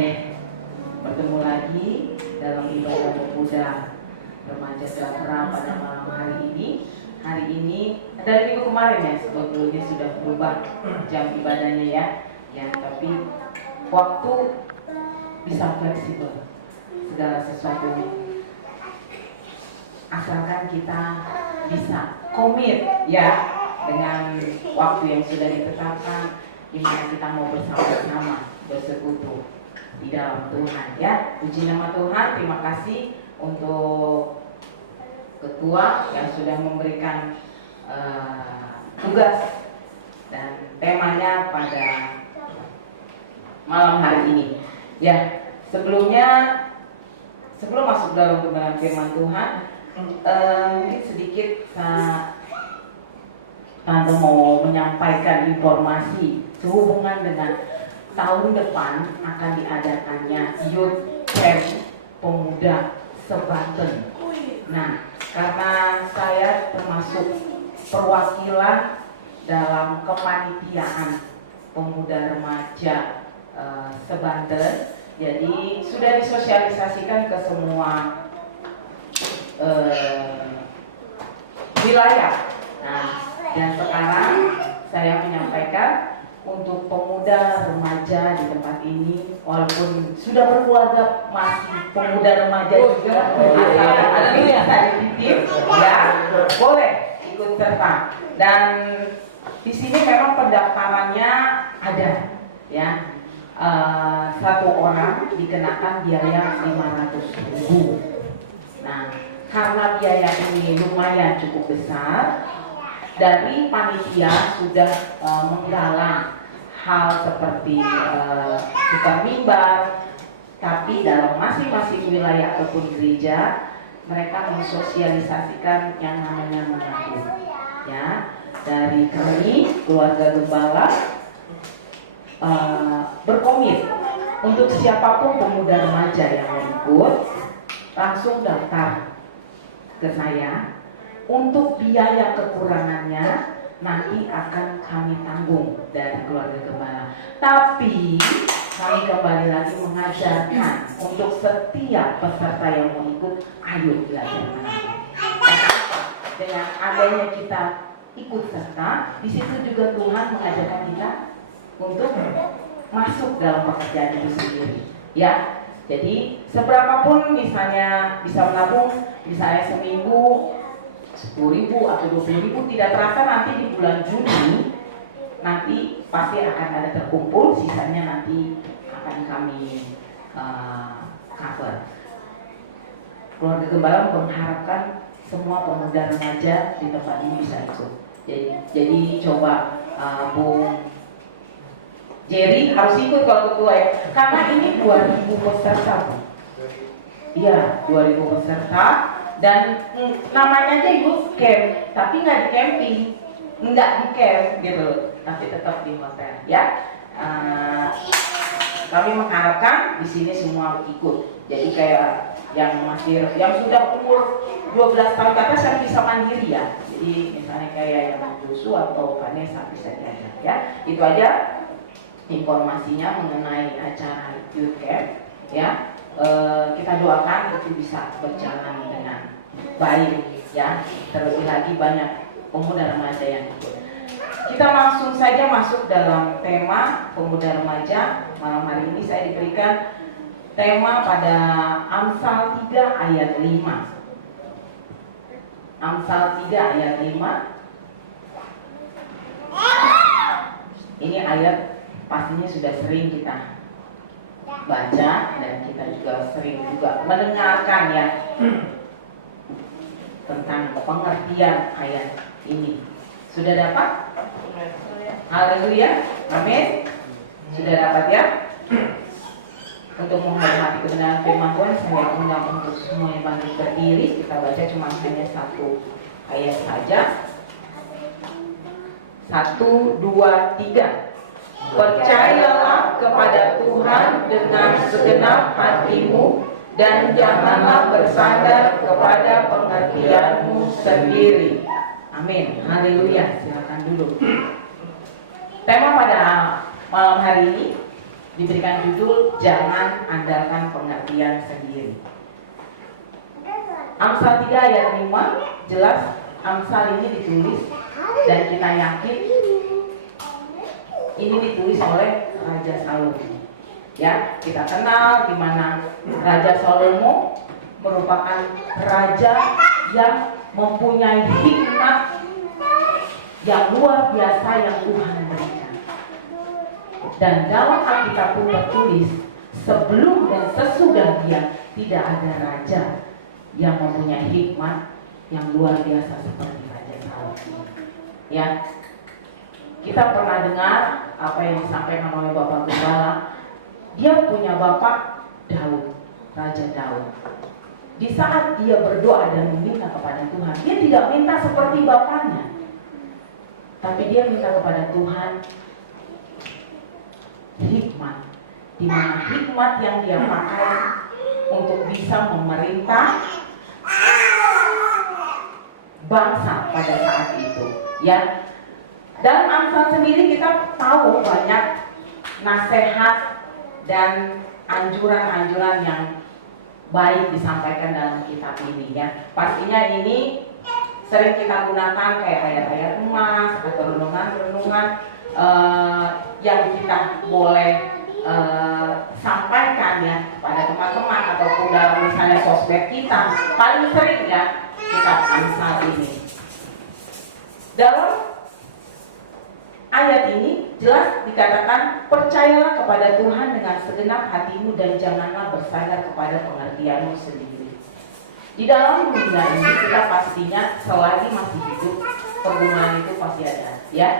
boleh bertemu lagi dalam ibadah pemuda remaja Sejahtera pada malam hari ini. Hari ini dari minggu kemarin ya, sebetulnya sudah berubah jam ibadahnya ya. Ya, tapi waktu bisa fleksibel. Segala sesuatunya. Asalkan kita bisa komit ya dengan waktu yang sudah ditetapkan, di mana kita mau bersama-sama bersekutu di dalam Tuhan ya. Puji nama Tuhan. Terima kasih untuk ketua yang sudah memberikan tugas dan temanya pada malam hari ini ya. Sebelum masuk dalam kebenaran firman Tuhan, mungkin sedikit Tante mau menyampaikan informasi sehubungan dengan tahun depan akan diadakannya Youth Camp Pemuda Sebanten. Nah, karena saya termasuk perwakilan dalam kepanitiaan pemuda remaja Sebanten, jadi sudah disosialisasikan ke semua wilayah. Nah, dan sekarang saya menyampaikan untuk pemuda remaja di tempat ini, walaupun sudah berkeluarga masih pemuda remaja juga, ada yang dititip ya, boleh ikut serta. Dan di sini memang pendaftarannya ada ya, satu orang dikenakan biaya 500.000. Nah, karena biaya ini lumayan cukup besar, dari panitia sudah menggalang hal seperti bukan mimbar, tapi dalam masing-masing wilayah ataupun gereja mereka mensosialisasikan yang namanya mengaku ya. Dari kami keluarga gembala berkomit untuk siapapun pemuda remaja yang mau ikut langsung daftar ke saya. Untuk biaya kekurangannya nanti akan kami tanggung dari keluarga gembala. Tapi kami kembali lagi mengajarkan untuk setiap peserta yang mau ikut, ayo belajar mengaku. Dengan adanya kita ikut serta, di situ juga Tuhan mengajarkan kita untuk masuk dalam pekerjaan itu sendiri. Ya, jadi seberapapun misalnya bisa menabung, misalnya seminggu 10.000 atau 20.000, tidak terasa nanti di bulan Juni nanti pasti akan ada terkumpul, sisanya nanti akan kami cover. Keluarga Gembala mengharapkan semua pemuda remaja di tempat ini bisa ikut. Jadi coba Bung Jerry harus ikut kalau ketua ya, karena ini 2.000 peserta. Iya, 2.000 peserta. Dan namanya aja youth camp, tapi nggak di camping, nggak di camp gitu, tapi tetap di hotel ya. Kami mengharapkan di sini semua ikut. Jadi kayak yang sudah umur 12 tahun ke atas yang bisa mandiri ya. Jadi misalnya kayak yang Josu atau Vanessa bisa diajak ya. Itu aja informasinya mengenai acara youth camp ya. Kita doakan itu bisa berjalan dengan baik ya, terlebih lagi banyak pemuda remaja yang ikut. Kita langsung saja masuk dalam tema pemuda remaja. Malam hari ini saya diberikan tema pada Amsal 3 ayat 5. Amsal 3 ayat 5. Ini ayat pastinya sudah sering kita baca dan kita juga sering juga mendengarkan ya tentang pengertian ayat ini. Sudah dapat? Haleluya, amin. Sudah dapat ya? Untuk menghormati kebenaran firman Tuhan, saya undang untuk semua yang bangkit berdiri. Kita baca cuma hanya satu ayat saja. 1, 2, 3. Percayalah kepada Tuhan dengan segenap hatimu dan janganlah bersandar kepada pengertianmu sendiri. Amin. Haleluya. Silakan duduk. Tema pada malam hari ini diberikan judul Jangan Andalkan Pengertian Sendiri. Amsal 3 ayat 5 jelas Amsal ini ditulis dan kita yakin ini ditulis oleh Raja Salomo. Ya, kita kenal di mana Raja Salomo merupakan raja yang mempunyai hikmat yang luar biasa yang Tuhan berikan. Dan dalam Alkitab pun tertulis sebelum dan sesudah dia tidak ada raja yang mempunyai hikmat yang luar biasa seperti Raja Salomo. Ya, kita pernah dengar apa yang disampaikan oleh Bapak Gembala. Dia punya bapak Daud, Raja Daud. Di saat dia berdoa dan meminta kepada Tuhan, dia tidak minta seperti bapaknya, tapi dia minta kepada Tuhan hikmat, di mana hikmat yang dia pakai untuk bisa memerintah bangsa pada saat itu. Ya, dalam Amsal sendiri kita tahu banyak nasihat dan anjuran-anjuran yang baik disampaikan dalam kitab ini ya. Pastinya ini sering kita gunakan kayak ayat-ayat emas atau renungan-renungan yang kita boleh sampaikan ya pada teman-teman ataupun dalam misalnya sosmed kita. Paling sering ya kitab Amsal ini. Dalam ayat ini jelas dikatakan, percayalah kepada Tuhan dengan segenap hatimu dan janganlah bersandar kepada pengertianmu sendiri. Di dalam dunia ini kita pastinya selagi masih hidup, pergumulan itu pasti ada, ya.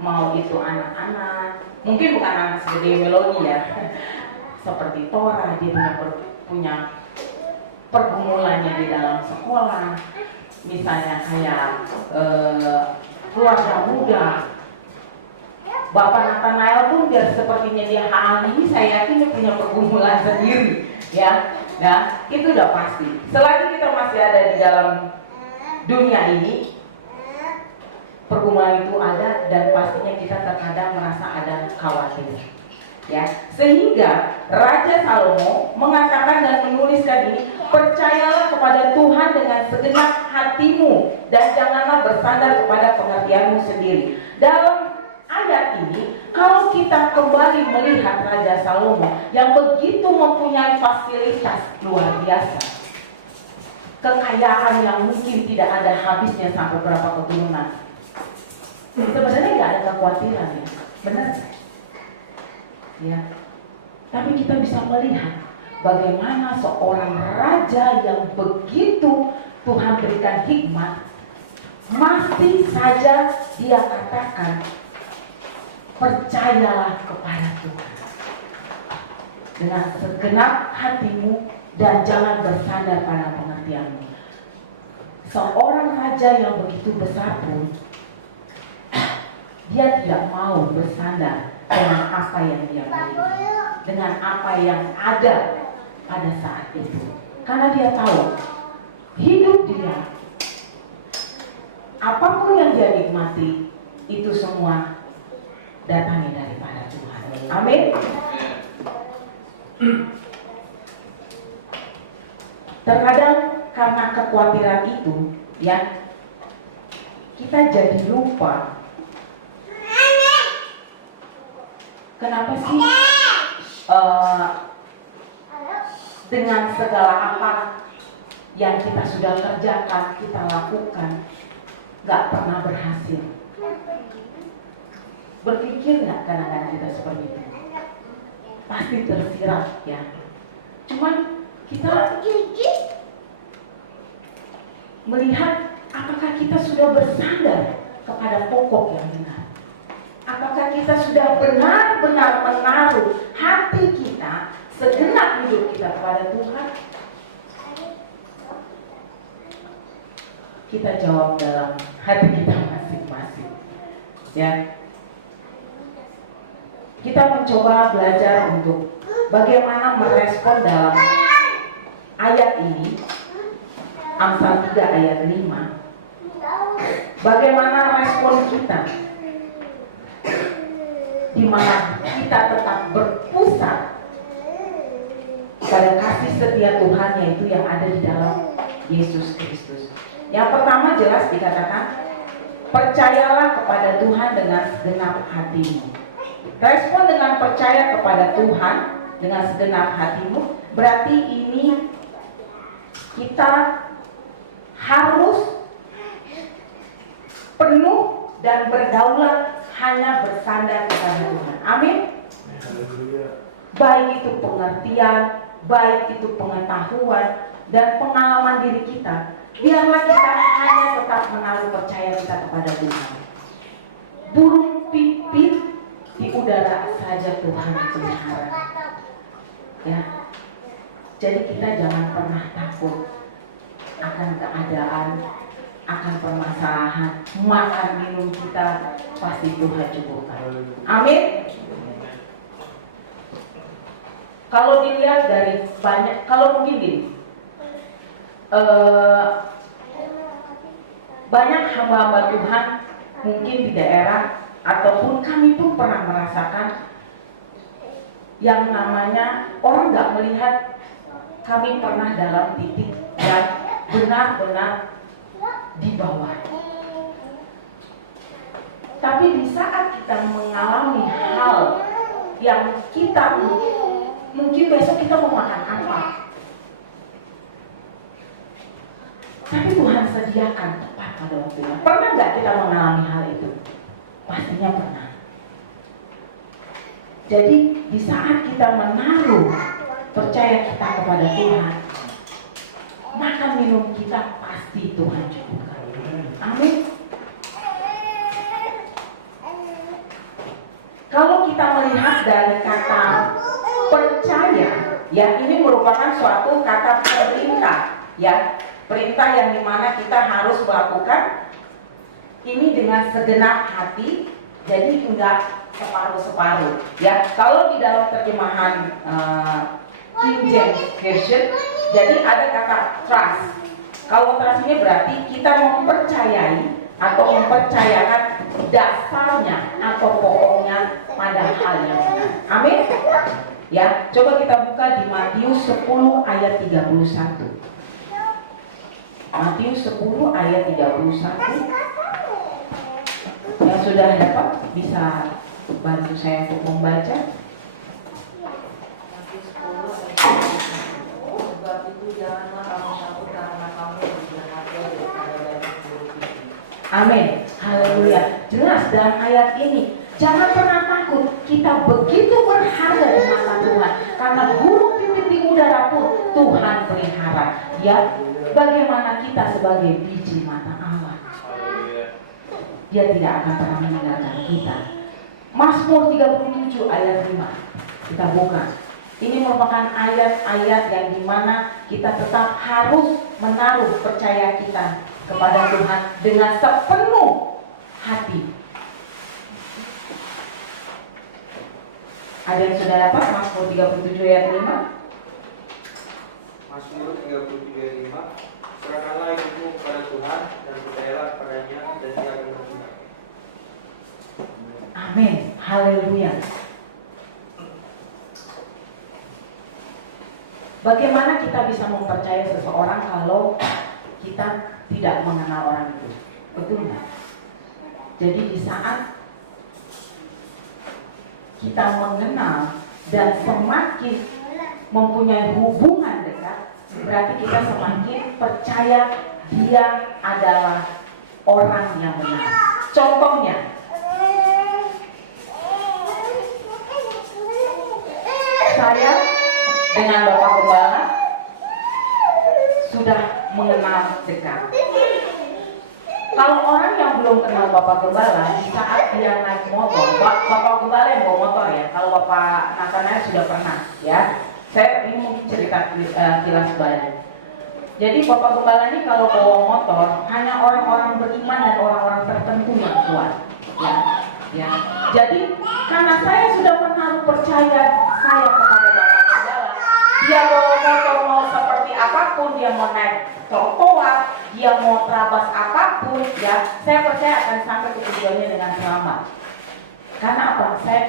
Mau itu anak-anak, mungkin bukan anak segede Melodi ya, seperti Tora, dia punya pergumulannya di dalam sekolah, misalnya kayak keluarga muda. Bapak Nathanael pun biar sepertinya dia ahli, saya yakin dia punya pergumulan sendiri, ya. Nah, itu udah pasti. Selagi kita masih ada di dalam dunia ini, pergumulan itu ada dan pastinya kita terkadang merasa ada khawatir, ya. Sehingga Raja Salomo mengatakan dan menuliskan ini, percayalah kepada Tuhan dengan segenap hatimu dan janganlah bersandar kepada pengertianmu sendiri. Dalam ayat ini, kalau kita kembali melihat Raja Salomo yang begitu mempunyai fasilitas luar biasa, kekayaan yang mungkin tidak ada habisnya sampai berapa keturunan, sebenarnya nggak ada kekhawatiran ya, benar? Ya, tapi kita bisa melihat bagaimana seorang raja yang begitu Tuhan berikan hikmat, masih saja dia katakan, percayalah kepada Tuhan dengan segenap hatimu dan jangan bersandar pada pengertianmu. Seorang raja yang begitu besar pun dia tidak mau bersandar dengan apa yang dia miliki, dengan apa yang ada pada saat itu, karena dia tahu hidup dia, apapun yang dia nikmati, itu semua datangnya daripada Tuhan. Amin. Terkadang karena kekhawatiran itu, ya, kita jadi lupa. Kenapa sih dengan segala apa yang kita sudah kerjakan, kita lakukan, gak pernah berhasil? Berpikir nggak kadang-kadang kita seperti itu? Pasti tersirat ya. Cuman kita melihat apakah kita sudah bersandar kepada pokok yang benar. Apakah kita sudah benar-benar menaruh hati kita, segenap hidup kita kepada Tuhan? Kita jawab dalam hati kita masing-masing. Ya. Kita mencoba belajar untuk bagaimana merespon dalam ayat ini, Amsal 3 ayat 5. Bagaimana respon kita, di mana kita tetap berpusat kepada kasih setia Tuhan, yaitu yang ada di dalam Yesus Kristus. Yang pertama jelas dikatakan, percayalah kepada Tuhan dengan segenap hatimu. Respon dengan percaya kepada Tuhan dengan segenap hatimu, berarti ini kita harus penuh dan berdaulat hanya bersandar kepada Tuhan. Amin. Baik itu pengertian, baik itu pengetahuan dan pengalaman diri kita, biarlah kita hanya tetap menaruh percaya kita kepada Tuhan. Burung pipit di udara saja Tuhan pelihara. Ya. Jadi kita jangan pernah takut akan keadaan, akan permasalahan. Makan minum kita pasti Tuhan cukupkan. Amin. Kalau dilihat dari banyak, kalau mungkin gini, banyak hamba-hamba Tuhan mungkin di daerah ataupun kami pun pernah merasakan yang namanya orang nggak melihat kami pernah dalam titik yang benar-benar di bawah. Tapi di saat kita mengalami hal yang kita mungkin besok kita mau makan apa, tapi Tuhan sediakan tepat pada waktunya. Pernah nggak kita mengalami hal itu? Pastinya pernah. Jadi di saat kita menaruh percaya kita kepada Tuhan, makan minum kita pasti Tuhan cukupkan. Amin. Kalau kita melihat dari kata percaya, ya ini merupakan suatu kata perintah, ya perintah yang dimana kita harus melakukan ini dengan segenap hati, jadi enggak separuh-separuh. Ya, kalau di dalam terjemahan King James Version, jadi ada kata trust. Kalau trust ini berarti kita mempercayai atau mempercayakan dasarnya atau pokoknya pada hal yang benar. Amin. Ya, coba kita buka di Matius 10 ayat 31. Matius 10 ayat 31. Yang sudah dapat bisa bantu saya untuk membaca. Matius 10 ayat 31. Sebab itu janganlah kamu takut karena kamu lebih berharga daripada banyak burung pipit. Amin. Haleluya. Jelas dalam ayat ini, jangan pernah takut, kita begitu berharga di mata Tuhan. Karena burung pipit di udara pun Tuhan pelihara. Ya, bagaimana kita sebagai biji mata Allah? Dia tidak akan pernah meninggalkan kita. Mazmur 37 ayat 5. Kita buka. Ini merupakan ayat-ayat yang dimana kita tetap harus menaruh percaya kita kepada Tuhan dengan sepenuh hati. Ada yang sudah dapat Mazmur 37 ayat 5? Mazmur 37 ayat 5. Serahkanlah hidupmu kepada Tuhan dan percayalah kepadanya dan Dia akan bertindak. Amin. Haleluya. Bagaimana kita bisa mempercayai seseorang kalau kita tidak mengenal orang itu? Betul nggak? Jadi di saat kita mengenal dan semakin mempunyai hubungan dekat, berarti kita semakin percaya dia adalah orang yang benar. Contohnya, saya dengan Bapak Gembala sudah mengenal dekat. Kalau orang yang belum kenal Bapak Gembala, di saat dia naik motor, Bapak Gembala yang bawa motor ya. Kalau Bapak Nathanael sudah pernah, ya. Saya ini mungkin cerita kilas balik. Jadi Bapak Gembala ini kalau bawa motor hanya orang-orang beriman dan orang-orang tertentu yang kuat, ya. Ya. Jadi karena saya sudah menaruh percaya saya kepada Bapak Gembala, dia bawa motor mau seperti apapun, dia mau naik trotoar, dia mau terabas apapun, ya, saya percaya akan sampai ke tujuannya dengan selamat. Karena apa? Saya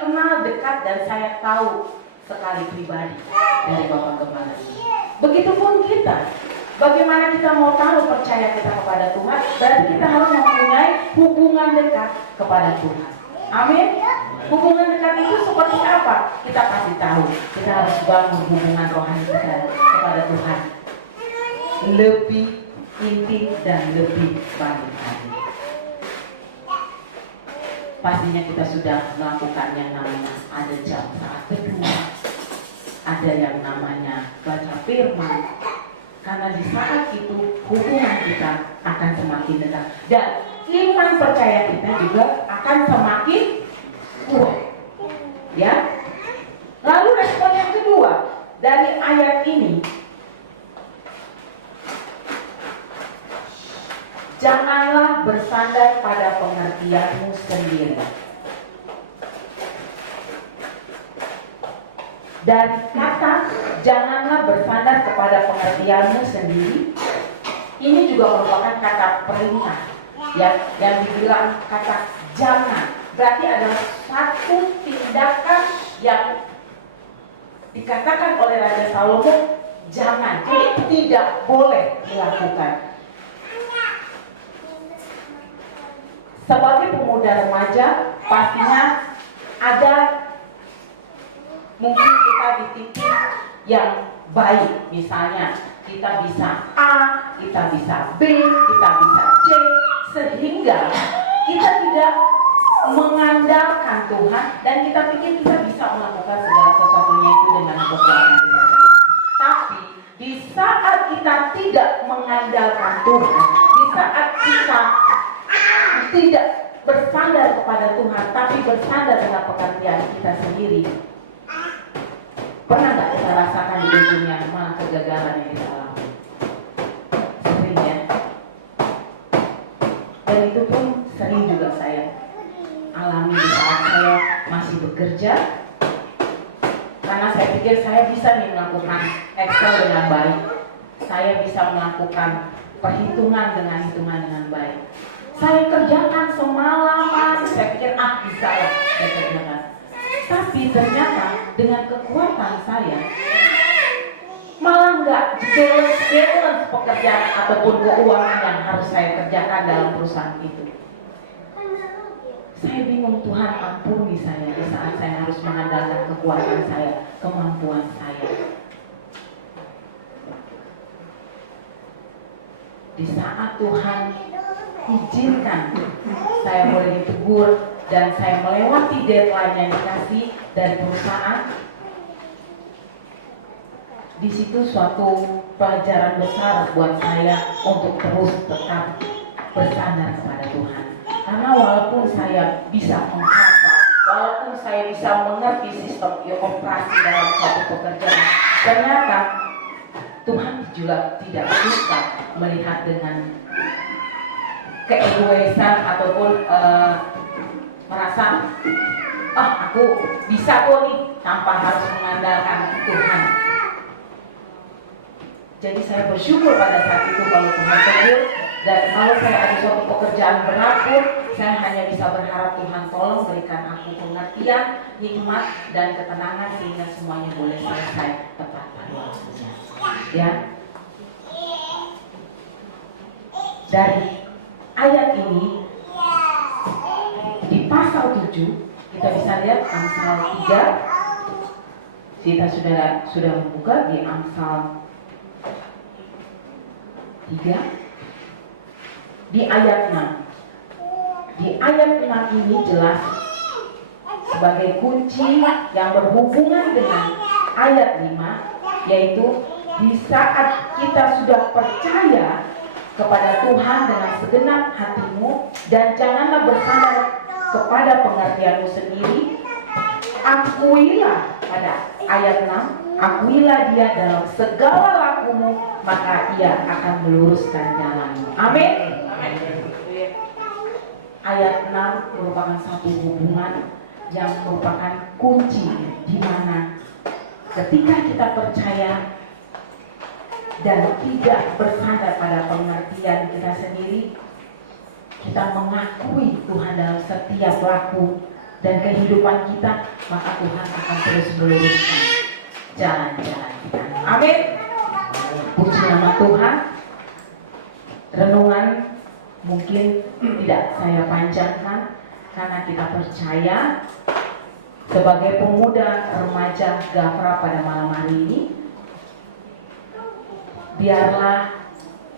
kenal dekat dan saya tahu sekali pribadi dari Bapak Gembala ini. Begitupun kita, bagaimana kita mau tahu percaya kita kepada Tuhan, berarti kita harus mempunyai hubungan dekat kepada Tuhan. Amin. Hubungan dekat itu seperti apa? Kita pasti tahu. Kita harus bangun hubungan rohani kita kepada Tuhan lebih intim dan lebih baik lagi. Pastinya kita sudah melakukan yang namanya ada jam saat teduh, ada yang namanya baca firman. Karena di saat itu hubungan kita akan semakin dekat dan iman percaya kita juga akan semakin kuat. Ya. Lalu respon yang kedua dari ayat ini, janganlah bersandar pada pengertianmu sendiri. Dari kata janganlah bersandar kepada pengertianmu sendiri, ini juga merupakan kata perintah, ya, yang dibilang kata jangan. Berarti adalah satu tindakan yang dikatakan oleh Raja Salomo jangan, jadi tidak boleh dilakukan. Sebagai pemuda remaja, pastinya ada mungkin kita di titik yang baik. Misalnya kita bisa A, kita bisa B, kita bisa C, sehingga kita tidak mengandalkan Tuhan dan kita pikir kita bisa melakukan segala sesuatunya itu dengan kekuatan kita sendiri. Tapi di saat kita tidak mengandalkan Tuhan, di saat kita tidak bersandar kepada Tuhan, tapi bersandar dengan pengertian kita sendiri, pernah nggak kita rasakan di ujungnya malah kegagalan yang kita alami? Sering ya. Dan itu pun sering juga saya alami di saat saya masih bekerja. Karena saya pikir saya bisa nih melakukan Excel dengan baik. Saya bisa melakukan perhitungan dengan baik. Saya kerjakan semalaman, saya pikir bisa lah saya kerjakan. Tapi ternyata dengan kekuatan saya malah nggak balance pekerjaan ataupun keuangan yang harus saya kerjakan dalam perusahaan itu. Saya bingung, Tuhan ampuni saya di saat saya harus mengandalkan kekuatan saya, kemampuan saya. Di saat Tuhan izinkan saya boleh ditegur dan saya melewati deadline yang dikasih dari perusahaan, di situ suatu pelajaran besar buat saya untuk terus tetap bersandar kepada Tuhan. Karena walaupun saya bisa menghafal, walaupun saya bisa mengerti sistem operasi dalam suatu pekerjaan, ternyata Tuhan juga tidak suka melihat dengan keegoisan ataupun merasa aku bisa kok nih tanpa harus mengandalkan Tuhan. Jadi saya bersyukur pada saat itu kalau Tuhan tegur, dan kalau saya ada suatu pekerjaan berat pun saya hanya bisa berharap Tuhan tolong berikan aku pengertian, hikmat dan ketenangan sehingga semuanya boleh selesai tepat pada waktunya. Ya. Dari ayat ini di pasal 7 kita bisa lihat Amsal 3. Kita sudah membuka di Amsal 3 di ayat 6. Di ayat 6 ini jelas sebagai kunci yang berhubungan dengan ayat 5, yaitu di saat kita sudah percaya kepada Tuhan dengan segenap hatimu dan janganlah bersandar kepada pengertianmu sendiri, akuilah pada ayat 6, akuilah dia dalam segala lakumu, maka ia akan meluruskan jalanmu. Amin. Ayat 6 merupakan satu hubungan yang merupakan kunci di mana ketika kita percaya dan tidak bersandar pada pengertian kita sendiri, kita mengakui Tuhan dalam setiap laku dan kehidupan kita, maka Tuhan akan terus meluruskan jalan-jalan kita. Amin. Puji nama Tuhan. Renungan mungkin tidak saya panjangkan karena kita percaya sebagai pemuda remaja Gafra pada malam hari ini, biarlah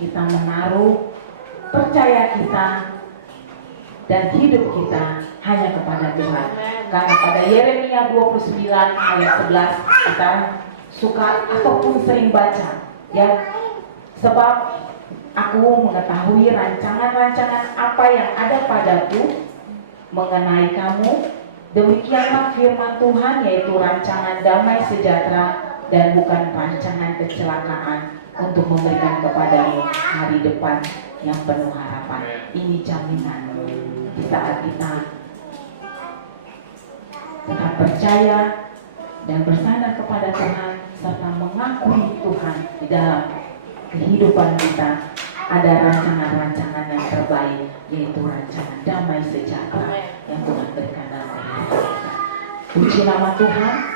kita menaruh percaya kita dan hidup kita hanya kepada Tuhan. Karena pada Yeremia 29 ayat 11 kita suka ataupun sering baca, ya, sebab aku mengetahui rancangan-rancangan apa yang ada padaku mengenai kamu, demikianlah firman Tuhan, yaitu rancangan damai sejahtera dan bukan rancangan kecelakaan, untuk memberikan kepadamu hari depan yang penuh harapan. Ini jaminan di saat kita tetap percaya dan bersandar kepada Tuhan serta mengakui Tuhan di dalam kehidupan kita. Ada rancangan-rancangan yang terbaik, yaitu rancangan damai sejahtera yang Tuhan berikan dalam kehidupan kita. Puji nama Tuhan.